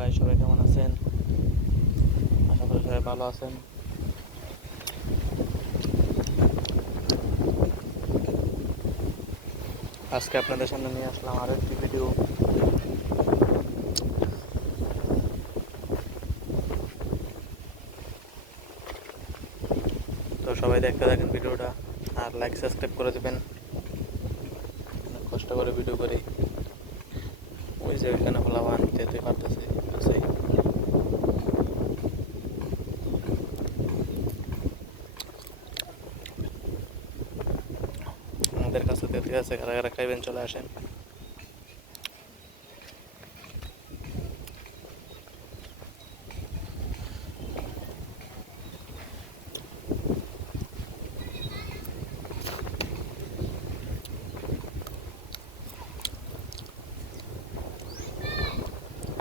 Guys, সবাই কেমন আছেন? আশা করি সবাই ভালো আছেন। আজকে আপনাদের সামনে নিয়ে আসলাম আরো একটি ভিডিও। তো সবাই দেখতে থাকেন ভিডিওটা, আর লাইক সাবস্ক্রাইব করে দেবেন। কষ্ট করে ভিডিও করি, ওই যে ওইখানে ফলাবান যেতে পারতেছে সেই আমাদের কাছে তেতে আছে, কারা কারা খাইবেন চলে আসেন।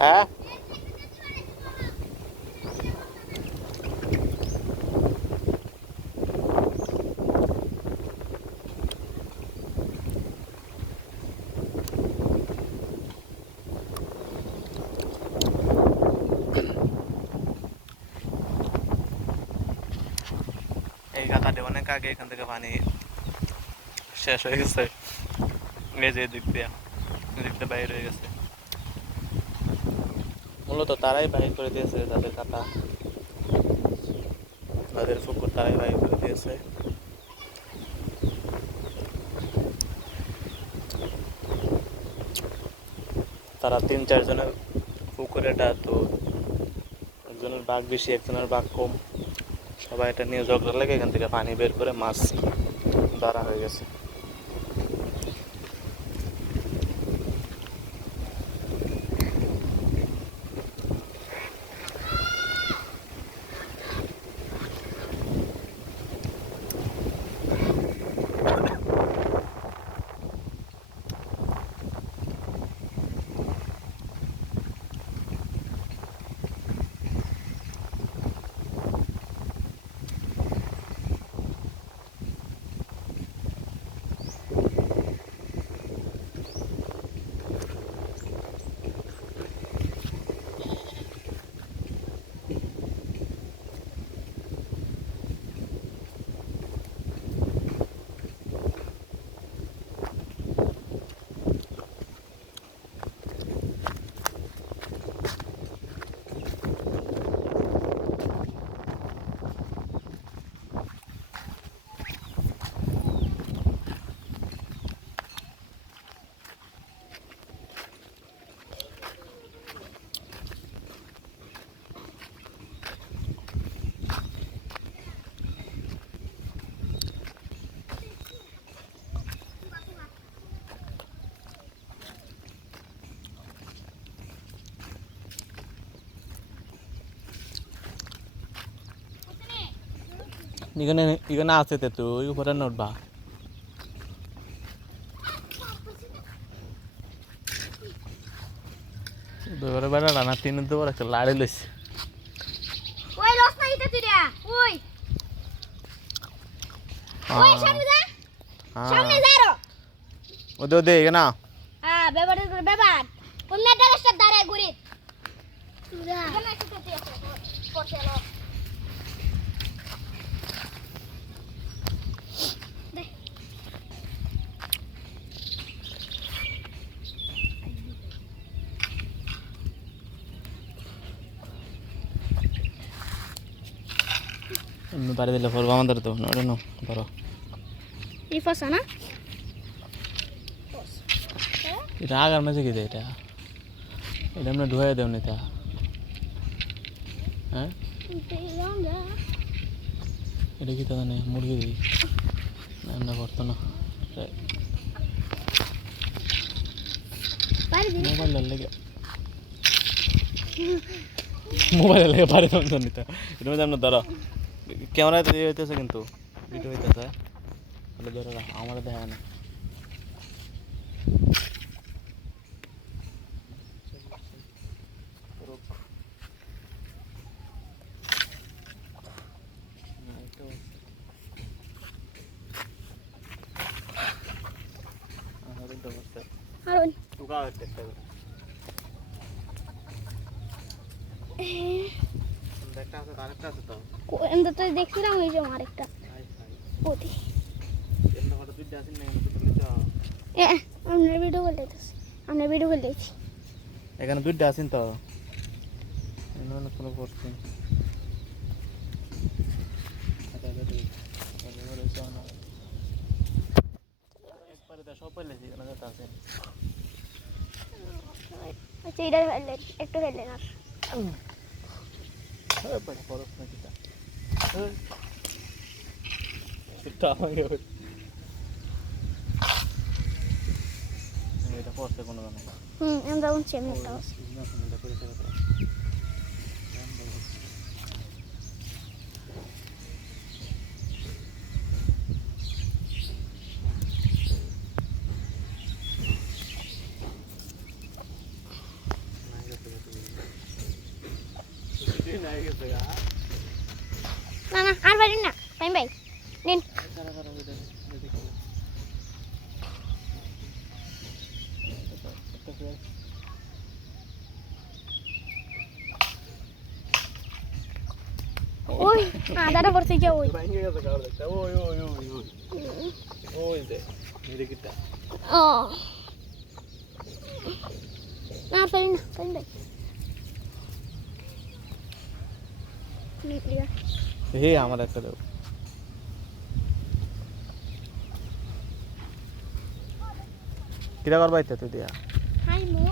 হ্যাঁ, এই গাথাটি অনেক আগে এখান থেকে পানি শেষ হয়ে গেছে। এই যে দিক দিয়ে বাইরে হয়ে গেছে। মূলত তারাই বাহির করে দিয়েছে, তাদের কাটা, তাদের পুকুর তারাই বাহির করে দিয়েছে। তারা 3-4 জনের পুকুর এটা, তো একজনের বাঘ বেশি একজনের বাঘ কম, সবাই এটা নিয়ে ঝগড়া লেগে এখান থেকে পানি বের করে মাছ ধরা হয়ে গেছে। এখানে এখানে আছে তো ওই উপরে নোটবা দুবারে বেড়া রানা তিন দুবার একটা লাড়ি লইছে। ওই লস না ইতে তুই রে ওই ওই সামনে যা, সামনে যা রো ওদে ওদে এখানে হ্যাঁ বেবার কোন ডালের দাঁড়ায় ঘুরি যা এখানে একটু তুই আছে পড়ছে লো দে এমনি বাড়ি দিলে পড়বো আমাদের তো ওটা নো ধরো এই ফসা না এটা আগার মাঝে কি দেয় এটা, এটা আমরা ঢুয়ে দেব না এটা। হ্যাঁ এটা কি তাহলে মুরগি দিই না, আমরা করতো না। মোবাইলের লেগে পারি নিতে এটা মধ্যে আমরা ধরো ক্যামেরাতে হইতেছে কিন্তু ভিডিও হইতেছে, তাহলে ধরো আমার দেখা না। হারুন টুকা চেষ্টা করে একটা আছে আরেকটা আছে তো এমনি তো দেখছিলাম ওই যে আরেকটা ওদি এমন কত দুইটা আছে না এমন দুটো লিখা আমরা ভিডিও কল দিতেছি আমরা ভিডিও কল দিতেছি এখানে দুইটা আছেন তো এমন কোনো করছে একবারে তো সব পাইলে এখানে যেটা আছে আচ্ছা এটা ফেললেন একটু ফেললেন আর পরে পরশ না কিটা এটা আমাকে এটা পড়তে কোনো না আমরা উঠছি আমি একটা না না আর পারি না টাইম ভাই নিন ওই আদাটা পড়ছে যে ওই ও না পারি না টাইম ভাই হে আমার একটা দেব কিরা করবাই তো তুই দিয়া হাই মো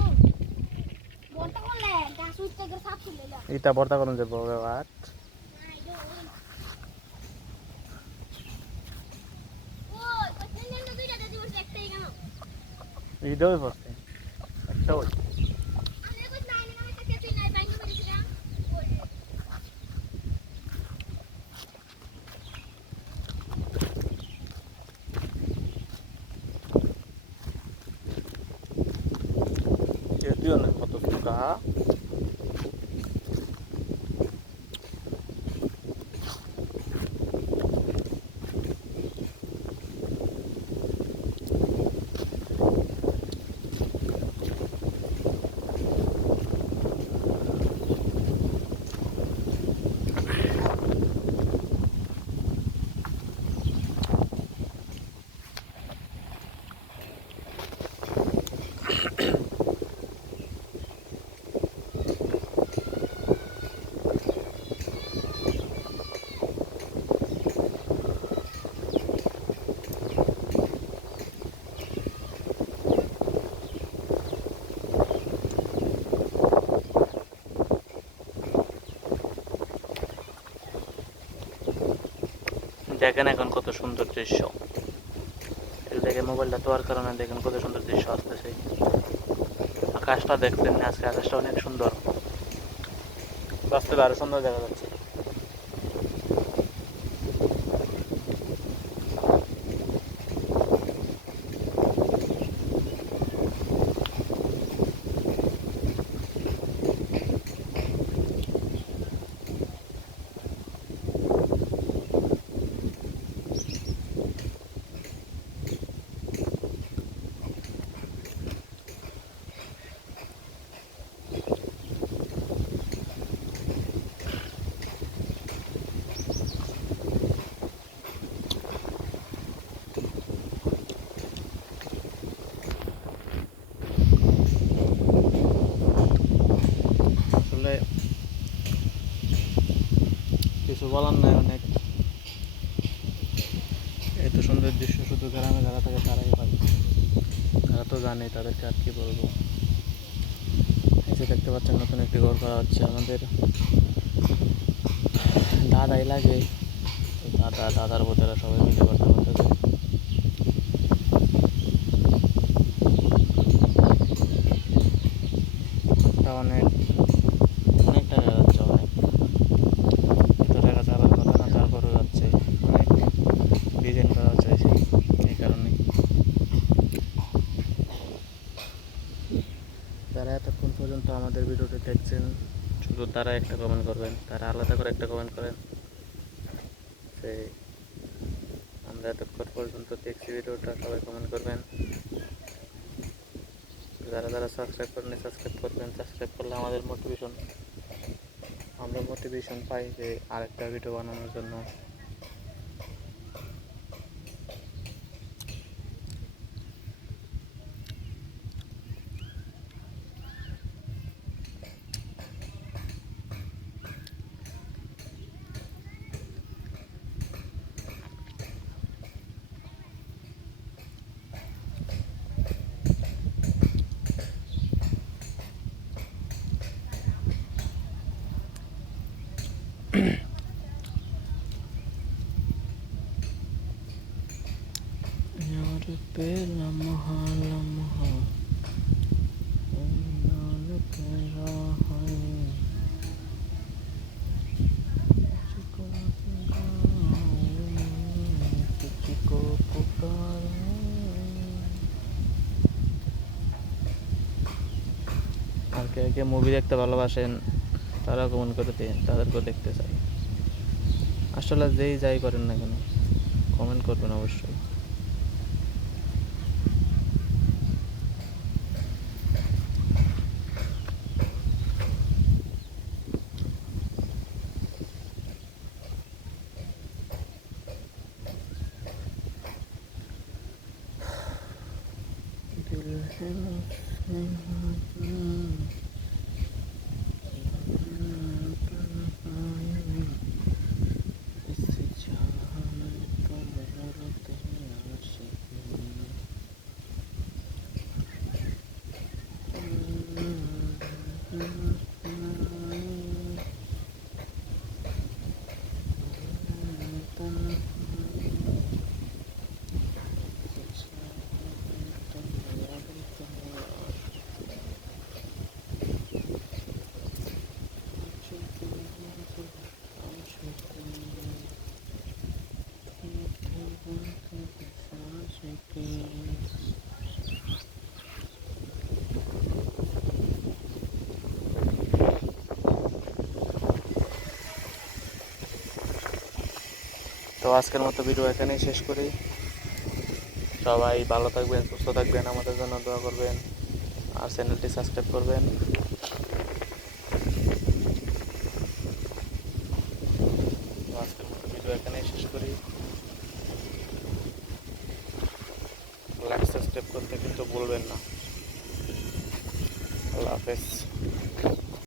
বলতে বললে গাছ উঠতে গিয়ে সাপ তুলে না এটা বর্তা করুন যে বাট ওই কোশ্চেন না দুইটা দিদি বলছে একটাই কেন এইটাও পড়ছে একটা ওই আমি কই নাই না আমি কাছে নাই বাইঙ্গা মেরেছিলাম তুইও না কত সুকা দেখেন এখন কত সুন্দর দৃশ্য দেখে মোবাইলটা তোয়ার কারণে দেখেন কত সুন্দর দৃশ্য আসতেছে আকাশটা দেখছেন আজকে আকাশটা অনেক সুন্দর বাস্তবে আরো সুন্দর দেখা যাচ্ছে আসলে কিছু বলার নাই অনেক এত সুন্দর দৃশ্য শুধু গ্রামে যারা থাকে তারাই পায় তারা তো জানে তাদেরকে আর কি বলবো এসে দেখতে পাচ্ছেন নতুন একটি ঘর করা হচ্ছে আমাদের দাদাই লাগে দাদার বোঝারা সবাই মিলে কথা বলতেছে অনেক অনেক টাকা যাচ্ছে অনেক এত টাকা যাওয়ার কথা না তারপরেও যাচ্ছে অনেক ডিজাইন করা হচ্ছে এই কারণে যারা এতক্ষণ পর্যন্ত আমাদের ভিডিওটি দেখছেন শুধু তারা একটা কমেন্ট করবেন তারা আলাদা করে একটা কমেন্ট করেন যে আমরা এতক্ষণ পর্যন্ত দেখছি ভিডিওটা সবাই কমেন্ট করবেন যারা যারা সাবস্ক্রাইব করেন সাবস্ক্রাইব করবেন সাবস্ক্রাইব করলে আমাদের মোটিভেশন আমরা মোটিভেশন পাই যে আরেকটা ভিডিও বানানোর জন্য। यार पे लम्हा लम्हा नाल तेरा है तुझको पुकारे। আর কে কে মুভি দেখতে ভালোবাসেন তারা কমেন্ট করে দিন, তাদেরকেও দেখতে চাই। আসলে যেই যাই করেন না কেন কমেন্ট করবেন অবশ্যই। दिल है তো আজকের মতো ভিডিও এখানেই শেষ করি। সবাই ভালো থাকবেন, সুস্থ থাকবেন, আমাদের জন্য দোয়া করবেন আর চ্যানেলটি সাবস্ক্রাইব করবেন। তো আজকের মতো ভিডিও এখানেই শেষ করি। লাইক সাবস্ক্রাইব করতে কিন্তু ভুলবেন না। আল্লাহ হাফেজ।